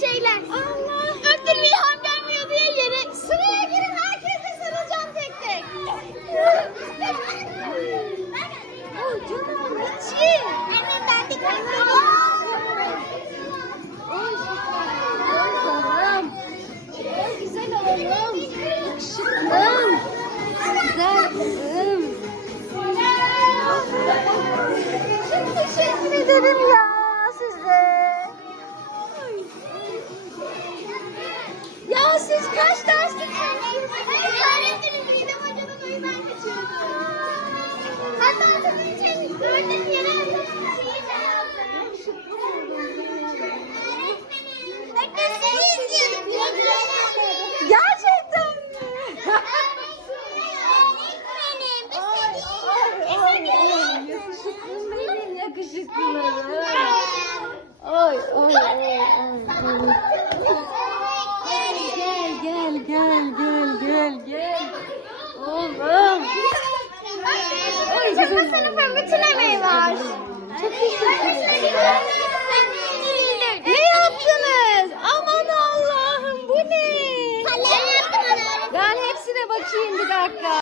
şeyler. Aa! siz kaç ders tutuyorsunuz? Öğretmenim Midem Hoca'nın oyu ben kaçırdım. Hatta okulun içerisinde gördüm yere Gerçekten mi? Yakışıklılarım. Oy oy oy oy gel gel gel gel gel. Oğlum. Ay çakma sınıfın bütün emeği var. Çok. Ne yaptınız? Aman Allah'ım bu ne? Ben hepsine bakayım bir dakika.